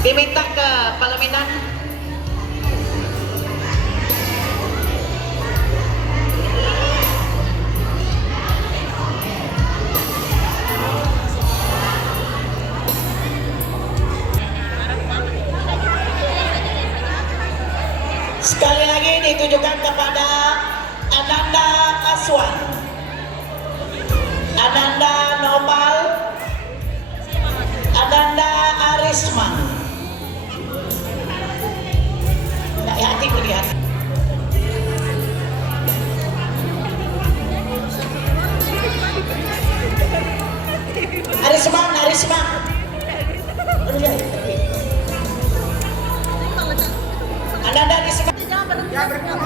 Diminta ke pelaminan. Sekali lagi ditujukan kepada Ananda Aswan, Ananda Nopal, Ananda Arisma. Nah, hati melihat. Arisma, Arisma. Ananda Arisma. Ya berkenan.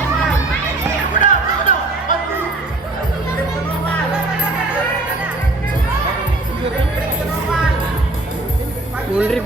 Mandiri,